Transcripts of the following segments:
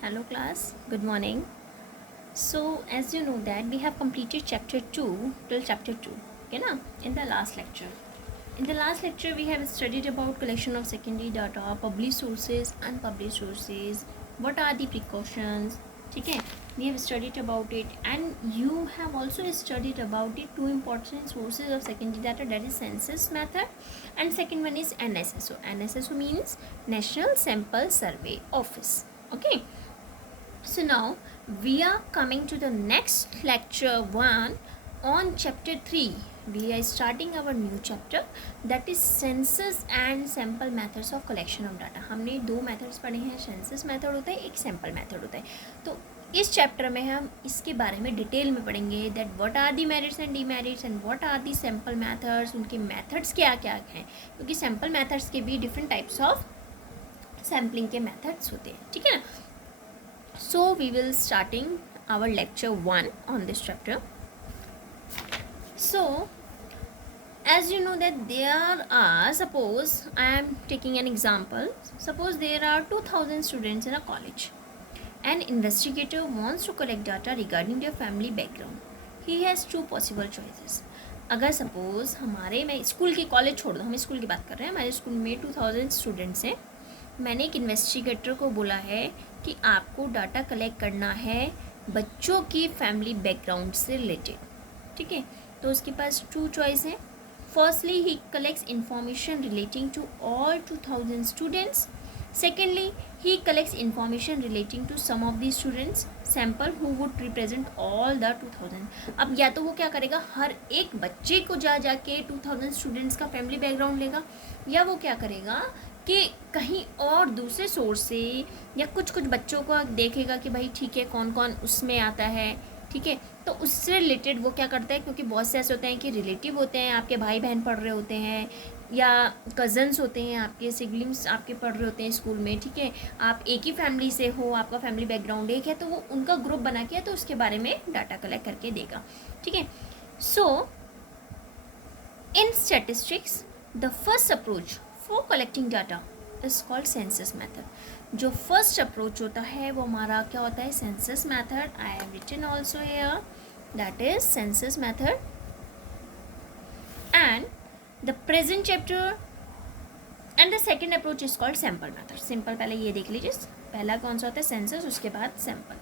Hello class, good morning. So as you know that we have completed chapter 2 till chapter 2, okay na? In the last lecture. In the last lecture we have studied about collection of secondary data, published sources, unpublished sources, what are the precautions, okay? We have studied about it and you have also studied about the two important sources of secondary data, that is census method and second one is NSSO. NSSO means National Sample Survey Office, okay? So now we are coming to the next lecture 1 on chapter 3. We are starting our new chapter, that is census and sample methods of collection of data. हमने दो methods पढ़े हैं, census method होता है, एक sample method होता है. तो इस चैप्टर में हम इसके बारे में डिटेल में पढ़ेंगे that what are the merits and demerits and what are the sample methods, उनके मेथड्स क्या क्या हैं, क्योंकि सैम्पल मेथड्स के भी डिफरेंट टाइप्स ऑफ सैम्पलिंग के मेथड्स होते हैं, ठीक है ना. So we will starting our lecture 1 on this chapter. So as you know that there are, suppose I am taking an example, suppose there are 2000 students in a college. An investigator wants to collect data regarding their family background. He has two possible choices. अगर suppose हमारे, मैं school की, college छोड़ दो, हम school की बात कर रहे हैं, हमारे स्कूल में 2000 स्टूडेंट्स हैं. मैंने एक इन्वेस्टिगेटर को बोला है कि आपको डाटा कलेक्ट करना है बच्चों की फैमिली बैकग्राउंड से रिलेटेड, ठीक है. तो उसके पास टू चॉइस हैं. Firstly he collects information relating to all 2000 students. Secondly he collects information relating to some of the students sample who would represent all the 2000. अब या तो वो क्या करेगा, हर एक बच्चे को जा के 2000 स्टूडेंट्स का फैमिली बैकग्राउंड लेगा, या वो क्या करेगा कि कहीं और दूसरे सोर्स से या कुछ कुछ बच्चों को देखेगा कि भाई ठीक है कौन कौन उसमें आता है, ठीक है. तो उससे रिलेटेड वो क्या करता है, क्योंकि बहुत से ऐसे होते हैं कि रिलेटिव होते हैं, आपके भाई बहन पढ़ रहे होते हैं या कज़न्स होते हैं, आपके सिबलिंग्स आपके पढ़ रहे होते हैं स्कूल में, ठीक है. आप एक ही फैमिली से हो, आपका फैमिली बैकग्राउंड एक है, तो वो उनका ग्रुप बना के तो उसके बारे में डाटा कलेक्ट करके देगा, ठीक है. So in statistics the first approach for collecting data is called census method. जो फर्स्ट अप्रोच होता है वो हमारा क्या होता है, census method. I have written also here that is census method. And the present chapter and the second approach is called sample method. Simple पहले ये देख लीजिए, पहला कौन सा होता है, सेंसस, उसके बाद सैम्पल,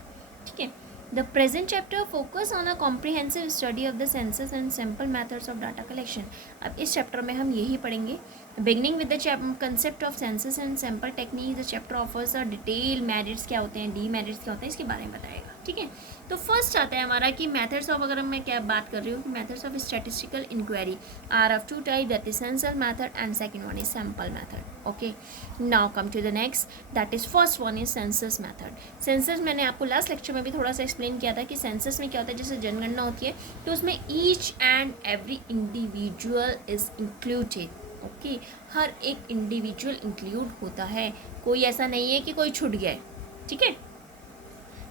ठीक है. The present chapter focus on a comprehensive study of the census and sample methods of data collection. अब इस चैप्टर में हम यही पढ़ेंगे. Beginning with the concept of census and sample technique, the chapter offers a detail merits क्या होते हैं, demerits क्या होते हैं, इसके बारे में बताएगा, ठीक है. तो फर्स्ट आता है हमारा कि मेथड्स ऑफ, अगर मैं क्या बात कर रही हूँ कि methods of statistical inquiry are of two type, that is census method and second one is sample method. Okay, now come to the next, that is first one is census method. Census मैंने आपको last lecture में भी थोड़ा सा explain किया था कि census में क्या होता है, जैसे जनगणना होती है तो उसमें each and every individual is included. Okay, हर एक इंडिविजुअल इंक्लूड होता है, कोई ऐसा नहीं है कि कोई छूट गया है, ठीक है.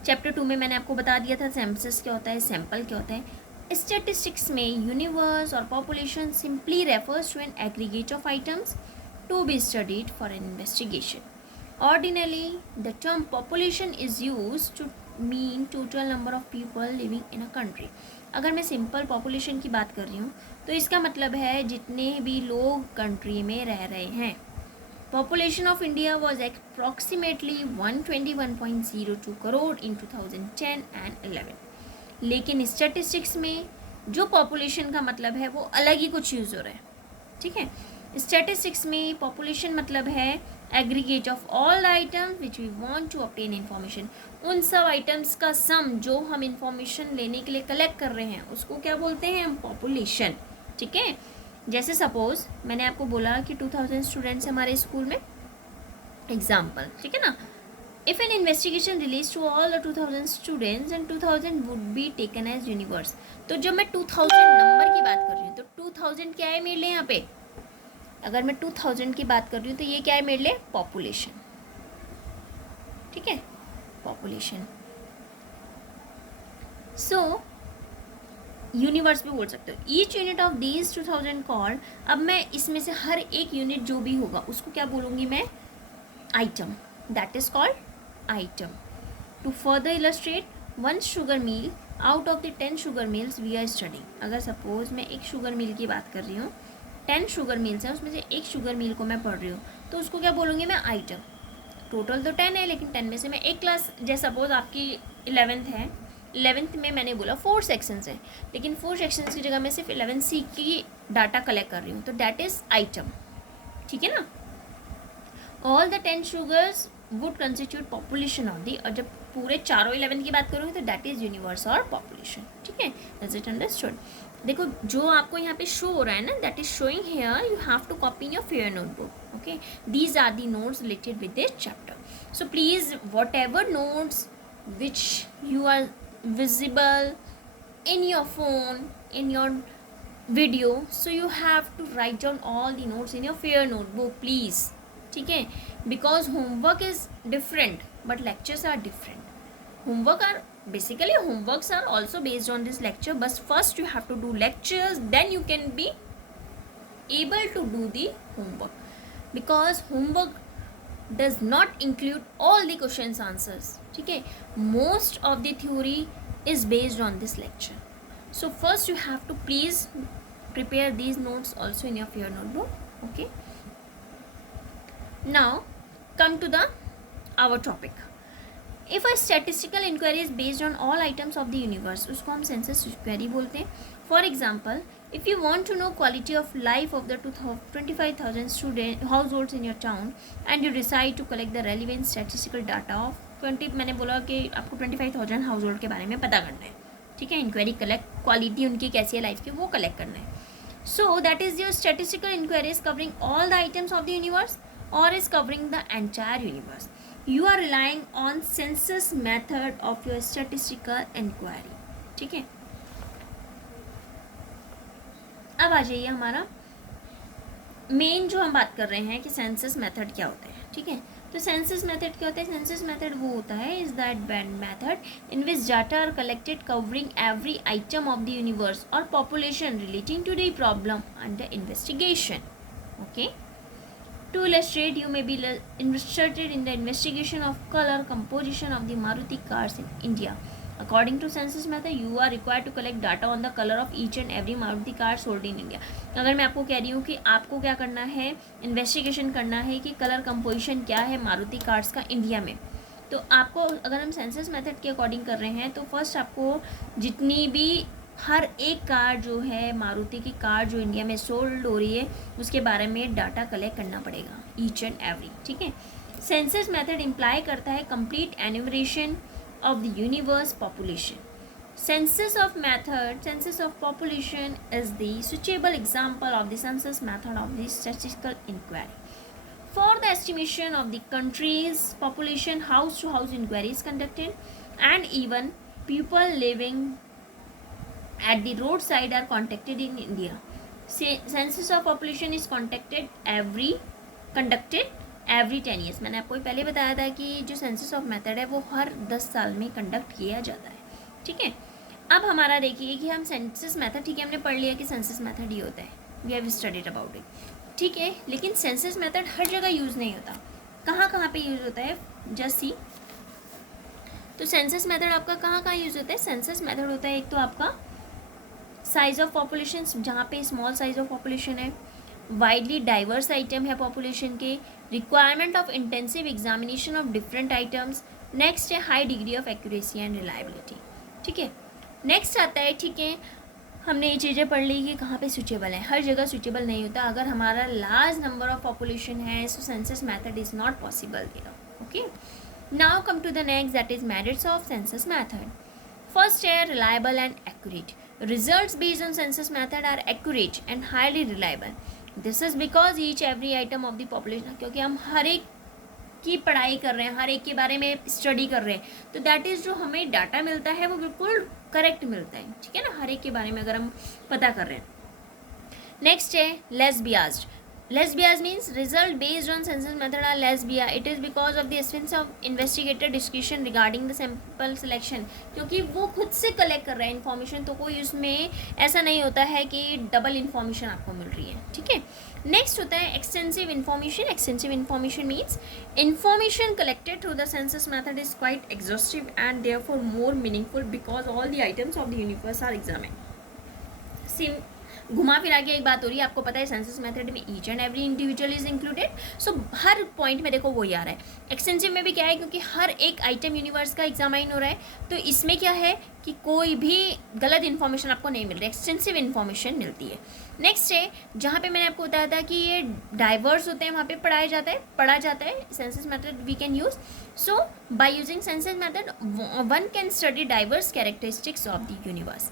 चैप्टर 2 में मैंने आपको बता दिया था सेंसस क्या होता है, सैम्पल क्या होता है. स्टैटिस्टिक्स में यूनिवर्स और population simply refers to an aggregate of items to be studied for an investigation. Ordinarily the term population is use to mean total number of people living in a country. अगर मैं simple population की बात कर रही हूँ तो इसका मतलब है जितने भी लोग कंट्री में रह रहे हैं. Population of India was approximately 121.02 crore in 2010 and 11. लेकिन स्टैटिस्टिक्स में जो पॉपुलेशन का मतलब है वो अलग ही कुछ यूज़ हो रहा है, ठीक है. स्टैटिस्टिक्स में पॉपुलेशन मतलब है aggregate of all items which we want to obtain information. उन सब आइटम्स का सम जो हम इंफॉर्मेशन लेने के लिए कलेक्ट कर रहे हैं उसको क्या बोलते हैं हम, पॉपुलेशन, ठीक है. जैसे सपोज मैंने आपको बोला कि 2000 स्टूडेंट्स हमारे स्कूल में, एग्जाम्पल, ठीक है ना. If an investigation release to all the 2000 students and 2000 would be taken as universe. तो जब मैं 2000 नंबर की बात कर रही हूँ तो 2000 क्या है मेरे लिए यहाँ पे, अगर मैं 2000 की बात कर रही हूँ तो ये क्या है मेरे लिए, पॉपुलेशन, ठीक है, पॉपुलेशन. सो यूनिवर्स भी बोल सकते हो. Each unit of these 2000 called, अब मैं इसमें से हर एक यूनिट जो भी होगा उसको क्या बोलूँगी मैं, item, that is called item. To further illustrate 1 sugar mill out of the 10 sugar mills we are studying. अगर सपोज मैं एक शुगर मील की बात कर रही हूँ, 10 शुगर मील्स हैं, उसमें से एक शुगर मील को मैं पढ़ रही हूँ, तो उसको क्या बोलूँगी मैं, आइटम। टोटल तो 10 है, लेकिन 10 में से मैं एक क्लास, जैसे सपोज आपकी 11th है, 11th में मैंने बोला 4 सेक्शंस हैं, लेकिन 4 सेक्शंस की जगह मैं सिर्फ 11C की डाटा कलेक्ट कर रही हूँ, तो दैट इज़ आइटम, ठीक है ना। All the 10 sugars would constitute population of the, और जब पूरे चारों 11 की बात करूँगी तो दैट इज़ यूनिवर्स और पॉपुलेशन, ठीक है। Is it understood? देखो जो आपको यहाँ पे शो हो रहा है ना, that is showing here, you have to copy in your fair notebook, okay. These are the notes related with this chapter. So please whatever notes which you are visible in your phone, in your video, so you have to write down all the notes in your fair notebook, please, ठीक है। because homework is different but lectures are different। homeworks are also based on this lecture, but first you have to do lectures, then you can be able to do the homework, because homework does not include all the questions answers, ठीक है। most of the theory is based on this lecture, so first you have to please prepare these notes also in your fair notebook, okay। now come to the our topic। if a statistical inquiry is based on all items of the universe, उसको हम census inquiry बोलते हैं। for example, if you want to know quality of life of the 25,000 student households in your town and you decide to collect the relevant statistical data of 20, मैंने बोला कि आपको 25,000 house hold के बारे में पता करना है, ठीक है। इंक्वायरी कलेक्ट, क्वालिटी उनकी कैसी है लाइफ की, वो कलेक्ट करना है। So that is your statistical inquiry is covering all the items of the universe और is covering the entire universe. You are relying on census method of your statistical inquiry, ठीक है। अब आ जाइए हमारा मेन जो हम बात कर रहे हैं कि सेंसस मेथड क्या होता है, ठीक है। तो सेंसस मेथड क्या होता है? सेंसस मेथड वो होता है is that band method in which data are collected covering every item of the universe और population relating to the problem under investigation, okay. To illustrate, you may be interested in the investigation of color composition of the Maruti cars in India. According to census method, you are required to collect data on the color of each and every Maruti car sold in India. अगर मैं आपको कह रही हूँ कि आपको क्या करना है, इन्वेस्टिगेशन करना है कि कलर कंपोजिशन क्या है मारुति कार्स का इंडिया में, तो आपको अगर हम सेंसस मेथड के अकॉर्डिंग कर रहे हैं तो फर्स्ट आपको जितनी भी हर एक कार जो है मारुति की कार जो इंडिया में सोल्ड हो रही है उसके बारे में डाटा कलेक्ट करना पड़ेगा, ईच एंड एवरी, ठीक है। सेंसस मेथड इम्प्लाई करता है complete enumeration of the universe population. Census of population is the suitable example of the census method of the statistical inquiry. For the estimation of the country's population, house to house inquiry is conducted, and even people living at the roadside are contacted in India. Census of population is conducted every 10 years. मैंने आपको पहले बताया था कि जो census of method है वो हर 10 साल में कंडक्ट किया जाता है, ठीक है। अब हमारा देखिए कि हम सेंसस मेथड, ठीक है, हमने पढ़ लिया कि सेंसस मेथड ही होता है, we have studied about it, ठीक है। लेकिन सेंसस मेथड हर जगह यूज़ नहीं होता, कहाँ कहाँ पे यूज़ होता है, जस्ट सी। तो सेंसस मेथड आपका कहाँ कहाँ यूज़ होता है? सेंसस मेथड होता है एक तो आपका साइज ऑफ पॉपुलेशन, जहाँ पे स्मॉल साइज ऑफ पॉपुलेशन है, वाइडली डाइवर्स आइटम है पॉपुलेशन के, requirement of intensive examination of different items, next है high degree of accuracy and reliability, ठीक है। नेक्स्ट आता है, ठीक है, हमने ये चीज़ें पढ़ ली कि कहाँ पे सूटेबल है, हर जगह सूटेबल नहीं होता। अगर हमारा लार्ज नंबर ऑफ पॉपुलेशन है so census method is not possible there, okay. Now come to the next, that is merits of census method. First है reliable and accurate. Results based on census method are accurate and highly reliable. This is because each every item of the population, क्योंकि हम हर एक की पढ़ाई कर रहे हैं, हर एक के बारे में स्टडी कर रहे हैं, तो दैट इज़ जो हमें डाटा मिलता है वो बिल्कुल करेक्ट मिलता है, ठीक है ना, हर एक के बारे में अगर हम पता कर रहे हैं। नेक्स्ट है less बियास्ड। Lesbias means result based on census method are lesbia. It is because of the essence of investigator discussion regarding the sample selection. क्योंकि वो खुद से कलेक्ट कर रहा है इन्फॉर्मेशन, तो कोई उसमें ऐसा नहीं होता है कि डबल इन्फॉर्मेशन आपको मिल रही है. ठीक है. नेक्स्ट होता है extensive information. Extensive information means information collected through the census method is quite exhaustive and therefore more meaningful because all the items of the universe are examined. घुमा फिरा के एक बात हो रही है, आपको पता है सेंसस मेथड में each and every individual is included. So her point में देखो वही आ रहा है. एक्सटेंसिव में भी क्या है, क्योंकि हर एक आइटम यूनिवर्स का एग्जामाइन हो रहा है, तो इसमें क्या है कि कोई भी गलत इन्फॉर्मेशन आपको नहीं मिल रही, एक्सटेंसिव इन्फॉर्मेशन मिलती है. नेक्स्ट है जहाँ पे मैंने आपको बताया था कि ये डाइवर्स होते हैं, वहाँ पे पढ़ा जाता है census method we can use. So by using census method one can study diverse characteristics of the universe.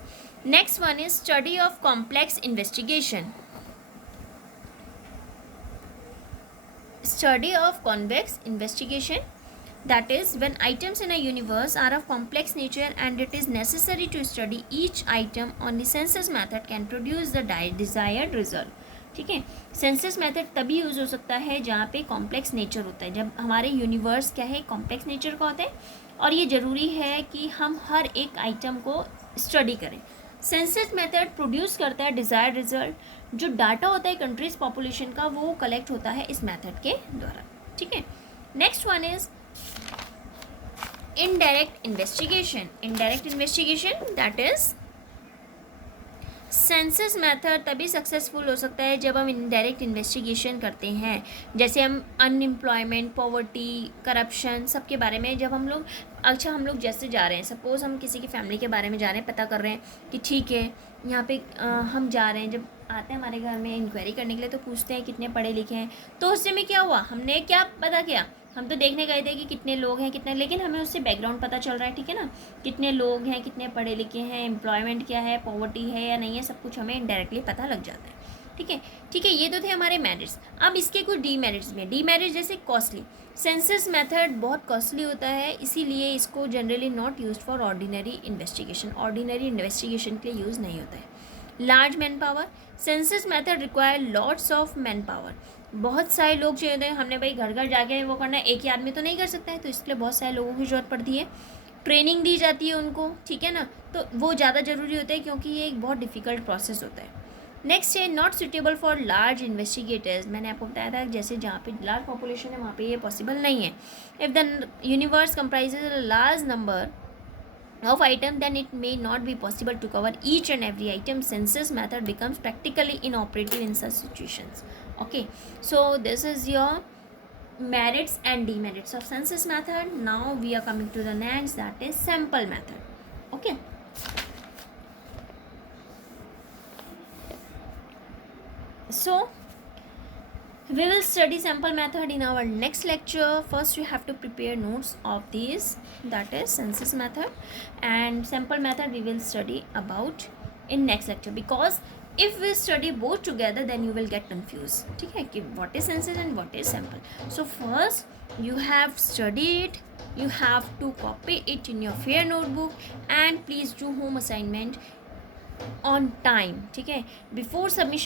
Next one is study of complex investigation. Study of convex investigation, that is when items in a universe are of complex nature and it is necessary to study each item on the census method can produce the desired result. ठीक है. Census method तभी use हो सकता है जहाँ पे complex nature होता है, जब हमारे यूनिवर्स क्या है कॉम्प्लेक्स नेचर का होता है, और ये ज़रूरी है कि हम हर एक आइटम को स्टडी करें. सेंसस मेथड प्रोड्यूस करता है डिज़ायर्ड रिजल्ट. जो डाटा होता है कंट्रीज पॉपुलेशन का वो कलेक्ट होता है इस मेथड के द्वारा. ठीक है. Next one is indirect investigation. Indirect investigation that is census method तभी सक्सेसफुल हो सकता है जब हम इनडायरेक्ट इन्वेस्टिगेशन करते हैं. जैसे हम अनएम्प्लॉयमेंट, पॉवर्टी, करप्शन सबके बारे में जब हम लोग जैसे जा रहे हैं, सपोज़ हम किसी की फैमिली के बारे में जा रहे हैं, पता कर रहे हैं कि ठीक है यहाँ पे हम जा रहे हैं, जब आते हैं हमारे घर में इंक्वायरी करने के लिए तो पूछते हैं कितने पढ़े लिखे हैं. तो उससे में क्या हुआ, हमने क्या पता किया, हम तो देखने गए थे कि कितने लोग हैं कितने, लेकिन हमें उससे बैकग्राउंड पता चल रहा है. ठीक है ना, कितने लोग हैं, कितने पढ़े लिखे हैं, एम्प्लॉयमेंट क्या है, पॉवर्टी है या नहीं है, सब कुछ हमें इनडायरेक्टली पता लग जाता है. ठीक है. ठीक है, ये तो थे हमारे मेरिट्स. अब इसके कुछ डीमेरिट्स में. डीमेरिट्स जैसे कॉस्टली. सेंसस मेथड बहुत कॉस्टली होता है, इसीलिए इसको generally not used for ordinary investigation. Ordinary investigation के लिए यूज़ नहीं होता है. Large man power. Census method require lots of man power. बहुत सारे लोग चाहिए होते हैं. हमने भाई घर घर जाके वो करना है, एक ही आदमी तो नहीं कर सकता है, तो इसलिए बहुत सारे लोगों की ज़रूरत पड़ती है. ट्रेनिंग दी जाती है उनको. ठीक है ना, तो वो ज़्यादा ज़रूरी होता है क्योंकि ये एक बहुत डिफ़िकल्ट प्रोसेस होता है. नेक्स्ट है not suitable for large investigators. मैंने आपको बताया था जैसे जहाँ पे लार्ज पॉपुलेशन है वहाँ पे ये पॉसिबल नहीं है. If the universe comprises a large number of item then it may not be possible to cover each and every item. Census method becomes practically inoperative in such situations. Okay, so this is your merits and demerits of census method. Now we are coming to the next, that is sample method. Okay, so we will study sample method in our next lecture. First you have to prepare notes of these, that is census method and sample method we will study about in next lecture, because if we study both together then you will get confused. ठीक है, कि what is census and what is sample. So first you have studied, you have to copy it in your fair notebook and please do home assignment on time. ठीक है, before submission